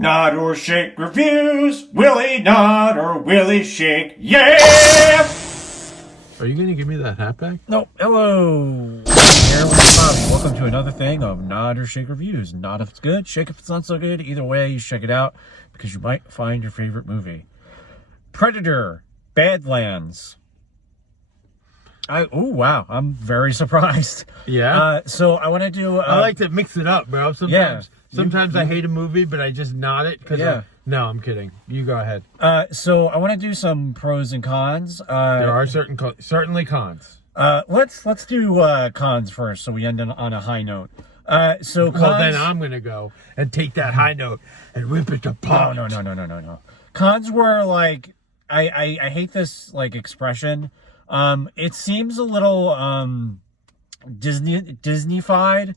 Nod or shake reviews. Willie nod or Willie shake. Yeah! Are you going to give me that hat back? No. Hello. Here with Bobby. Welcome to another thing of Nod or Shake Reviews. Nod if it's good, shake if it's not so good. Either way, you check it out because you might find your favorite movie. Predator, Badlands. Oh, wow. I'm very surprised. Yeah? So I want to do... I like to mix it up, bro. Sometimes I hate a movie, but I just nod it. No, I'm kidding. You go ahead. So I want to do some pros and cons. There are certainly cons. Let's do cons first, so we end on a high note. Cons, well, then I'm gonna go and take that high note and rip it apart. No. Cons were like I hate this like expression. It seems a little Disney-fied,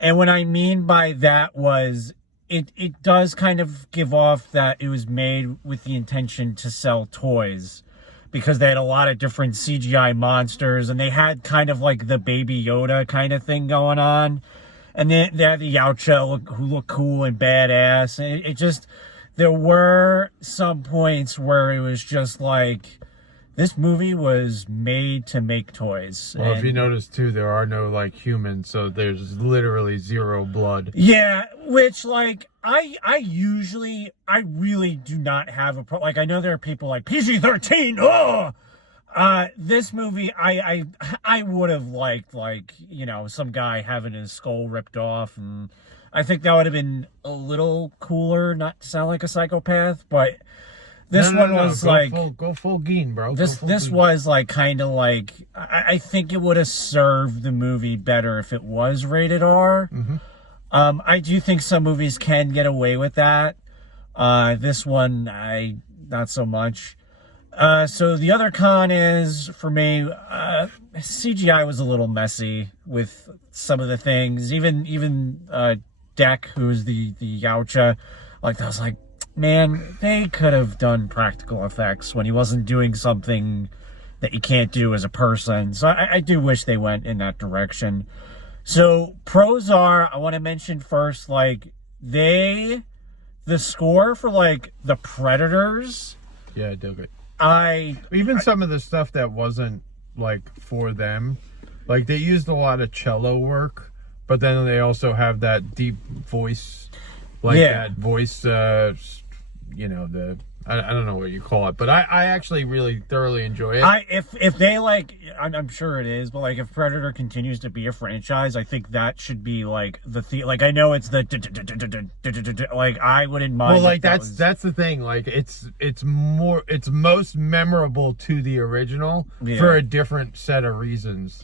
and what I mean by that was it does kind of give off that it was made with the intention to sell toys, because they had a lot of different CGI monsters, and they had kind of like the Baby Yoda kind of thing going on, and then they had the Yautja who looked cool and badass. And it just, there were some points where it was just like, this movie was made to make toys. Well, if you notice too, there are no like humans, so there's literally zero blood. Yeah, which like I really do not have a like, I know there are people like PG-13. This movie I would have liked, like, you know, some guy having his skull ripped off, and I think that would have been a little cooler, not to sound like a psychopath, but this one was like go full Geen, bro. This was like kind of like I think it would have served the movie better if it was rated R. Mm-hmm. I do think some movies can get away with that. This one, not so much. So the other con is, for me, CGI was a little messy with some of the things. Even Deck, who's the Yautja, like, I was like, man, they could have done practical effects when he wasn't doing something that you can't do as a person. So I do wish they went in that direction. So pros are, I want to mention first, like, the score for like the Predators. Yeah, I dug it. Even some of the stuff that wasn't like for them, like they used a lot of cello work, but then they also have that deep voice, like that voice, you know, I don't know what you call it, but I actually really thoroughly enjoy it. If they like, I'm sure it is, but like if Predator continues to be a franchise, I think that should be like like, I know it's the like, I wouldn't mind. Well, like that's the thing, like it's most memorable to the original for a different set of reasons.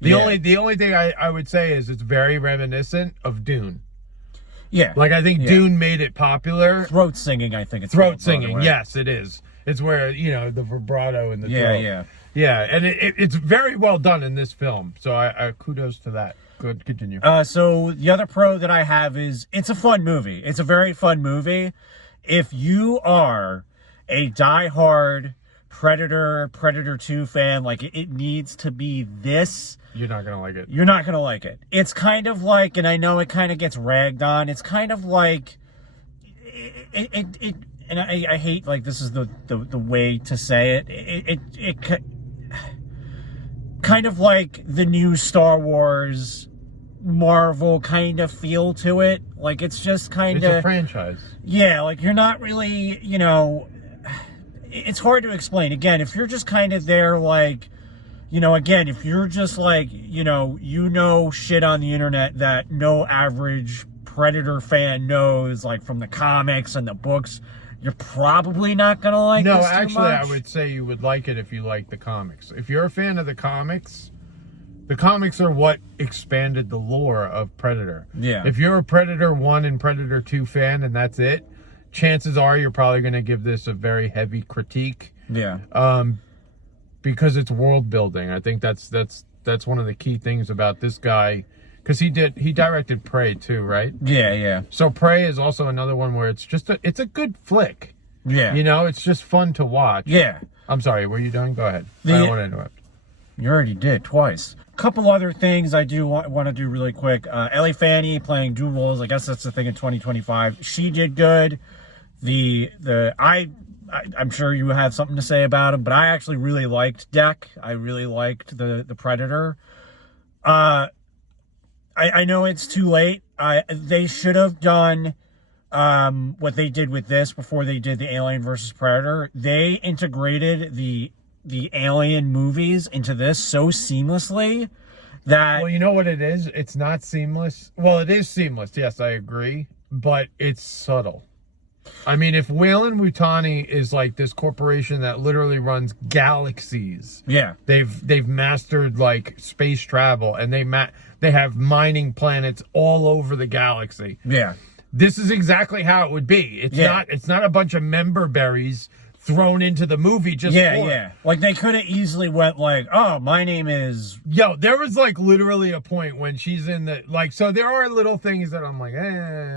The only thing I would say is it's very reminiscent of Dune. Yeah. Like, I think Dune made it popular. Throat singing, I think it's throat singing. Right? Yes, it is. It's where, you know, the vibrato in the throat. Yeah, and it's very well done in this film. So I kudos to that. Good, continue. So the other pro that I have is it's a fun movie. It's a very fun movie. If you are a diehard Predator 2 fan, like, it needs to be this, you're not going to like it. You're not going to like it. It's kind of like, and I know it kind of gets ragged on, it's kind of like, and I hate, like, this is the way to say it. It kind of like the new Star Wars, Marvel kind of feel to it. Like, it's just kind of... It's a franchise. Yeah, like, you're not really, you know... It's hard to explain. Again, if you're just kind of there, like... You know, again, if you're just like, you know shit on the internet that no average Predator fan knows, like from the comics and the books, you're probably not going to like this too actually, much. I would say you would like it if you like the comics. If you're a fan of the comics are what expanded the lore of Predator. Yeah. If you're a Predator 1 and Predator 2 fan and that's it, chances are you're probably going to give this a very heavy critique. Yeah. Because it's world building. I think that's one of the key things about this guy, because he directed Prey too, right? Yeah. So Prey is also another one where it's a good flick. Yeah. You know, it's just fun to watch. Yeah. I'm sorry, were you done? Go ahead. I don't want to interrupt. You already did twice. couple other things I do want to do really quick. Ellie Fanny playing dual roles. I guess that's the thing in 2025. She did good. I'm sure you have something to say about him, but I actually really liked Deck. I really liked the Predator. I know it's too late. They should have done what they did with this before they did the Alien versus Predator. They integrated the Alien movies into this so seamlessly that... Well, you know what it is? It's not seamless. Well, it is seamless. Yes, I agree. But it's subtle. I mean, if Weyland-Yutani is like this corporation that literally runs galaxies. Yeah. They've mastered like space travel, and they have mining planets all over the galaxy. Yeah. This is exactly how it would be. It's not a bunch of member berries thrown into the movie just yeah. Like, they could have easily went like, oh, my name is... Yo, there was like literally a point when she's in the... Like, so there are little things that I'm like,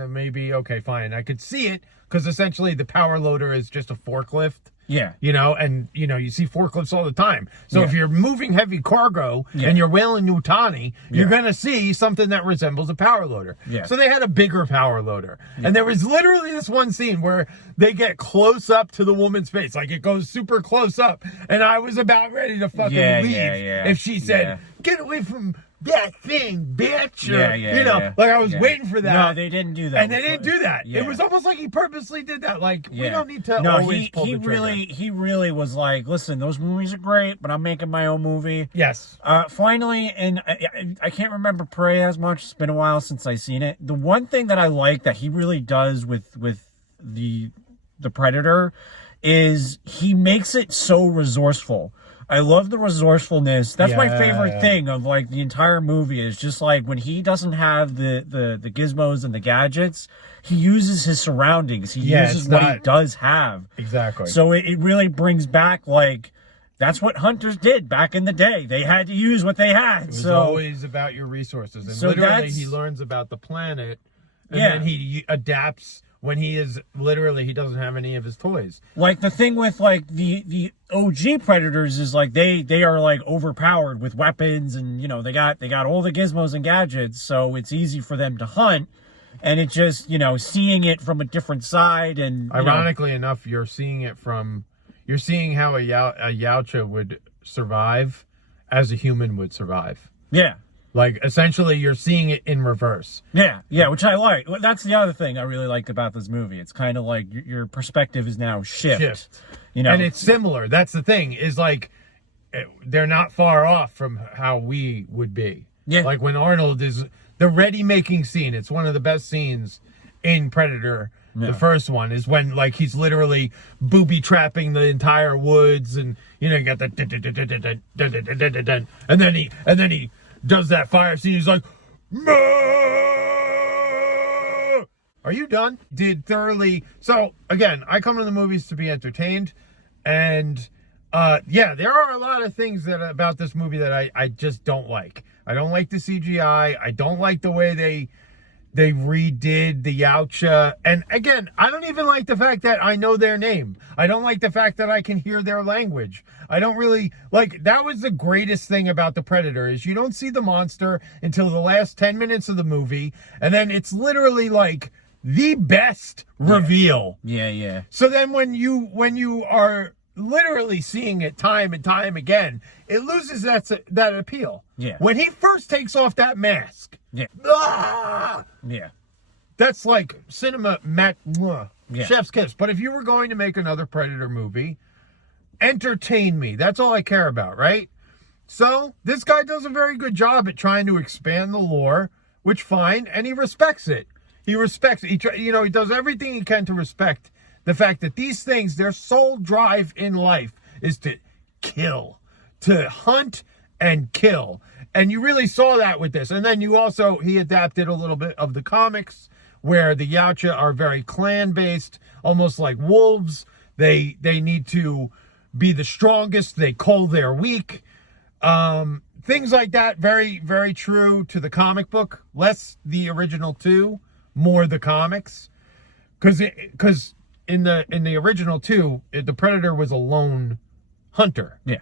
maybe, okay, fine. I could see it, because essentially the power loader is just a forklift. Yeah. You know, and, you know, you see forklifts all the time. So if you're moving heavy cargo and you're Weyland-Yutani, you're going to see something that resembles a power loader. Yeah. So they had a bigger power loader. Yeah. And there was literally this one scene where they get close up to the woman's face. Like, it goes super close up. And I was about ready to fucking leave if she said, get away from... that thing, bitch. Like I was waiting for that. No, they didn't do that. And they didn't do that. Yeah. It was almost like he purposely did that. Like, we don't need to always pull the trigger. He really was like, listen, those movies are great, but I'm making my own movie. Yes. Finally, and I can't remember Prey as much. It's been a while since I've seen it. The one thing that I like that he really does with the Predator is he makes it so resourceful. I love the resourcefulness. That's my favorite thing of like the entire movie is just like when he doesn't have the gizmos and the gadgets, he uses his surroundings. He uses what he does have. Exactly. So it really brings back like that's what hunters did back in the day. They had to use what they had. It was always about your resources. And literally he learns about the planet and then he adapts when he doesn't have any of his toys. Like the thing with like the OG Predators is like they are like overpowered with weapons and you know they got all the gizmos and gadgets, so it's easy for them to hunt. And it just, you know, seeing it from a different side and ironically enough, you're seeing how a Yautja would survive as a human would survive. Yeah. Like, essentially, you're seeing it in reverse. Yeah, which I like. That's the other thing I really liked about this movie. It's kind of like your perspective is now shift. You know? And it's similar. That's the thing, is like, they're not far off from how we would be. Yeah. Like, when Arnold is... The ready-making scene, it's one of the best scenes in Predator. Yeah. The first one is when, like, he's literally booby-trapping the entire woods, and, you know, you got the... And then he does that fire scene. He's like, "Mah!" Are you done? Did thoroughly. So again, I come to the movies to be entertained, and there are a lot of things about this movie that I just don't like. I don't like the CGI. I don't like the way they redid the Yautja. And again, I don't even like the fact that I know their name. I don't like the fact that I can hear their language. I don't really like, that was the greatest thing about the Predator is you don't see the monster until the last 10 minutes of the movie. And then it's literally like the best reveal. Yeah. So then when you are literally seeing it time and time again, it loses that appeal. Yeah. When he first takes off that mask. Yeah. Yeah. That's like cinema chef's kiss. But if you were going to make another Predator movie, entertain me. That's all I care about, right? So this guy does a very good job at trying to expand the lore, which fine, and he respects it. He respects it. He does everything he can to respect the fact that these things, their sole drive in life is to kill, to hunt and kill. And you really saw that with this. And then he adapted a little bit of the comics where the Yautja are very clan-based, almost like wolves. They need to be the strongest. They cull their weak. Things like that, very, very true to the comic book. Less the original two, more the comics. Because in the original two, the Predator was a lone hunter. Yeah.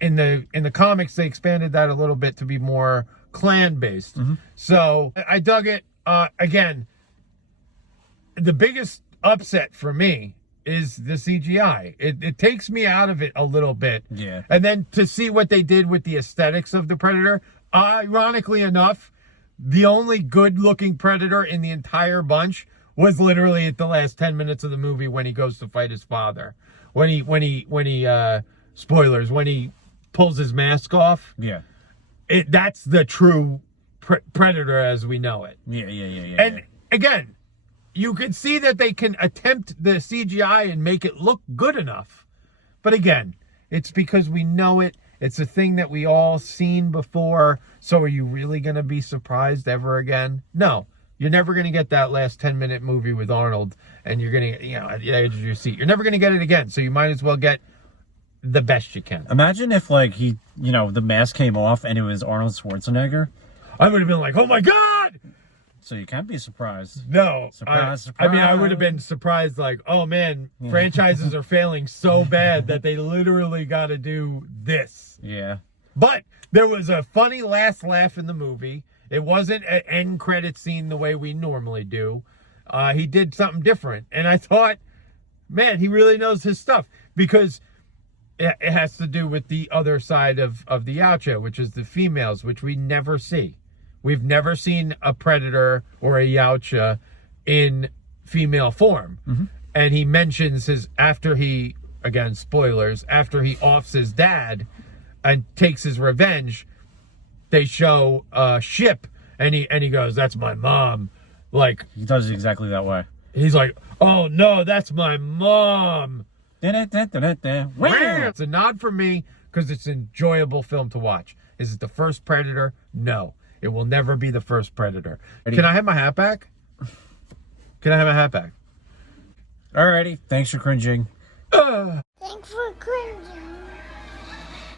in the comics they expanded that a little bit to be more clan based. So I dug it. Again, the biggest upset for me is the CGI. It takes me out of it a little bit. Yeah. And then to see what they did with the aesthetics of the Predator, ironically enough, the only good-looking Predator in the entire bunch was literally at the last 10 minutes of the movie when he goes to fight his father. When he spoilers, when he pulls his mask off. Yeah. That's the true Predator as we know it. Yeah. And again, you can see that they can attempt the CGI and make it look good enough. But again, it's because we know it. It's a thing that we all seen before. So are you really going to be surprised ever again? No. You're never going to get that last 10-minute movie with Arnold and you're going to, at the edge of your seat. You're never going to get it again. So you might as well get the best you can. Imagine if, like, he, the mask came off and it was Arnold Schwarzenegger. I would have been like, oh my God! So you can't be surprised. No. Surprise. I mean, I would have been surprised, like, oh man, franchises are failing so bad that they literally got to do this. Yeah. But there was a funny last laugh in the movie. It wasn't an end credit scene the way we normally do. He did something different. And I thought, man, he really knows his stuff. Because it has to do with the other side of the Yautja, which is the females, which we never see. We've never seen a Predator or a Yautja in female form. And he mentions after he, again, spoilers, after he offs his dad and takes his revenge, they show a ship and he goes, that's my mom. Like, He does it exactly that way. he's like, oh no, that's my mom. Wow. It's a nod for me because it's an enjoyable film to watch. Is it the first Predator? No. It will never be the first Predator. Can I have my hat back? Can I have my hat back? Alrighty. Thanks for cringing. Thanks for cringing.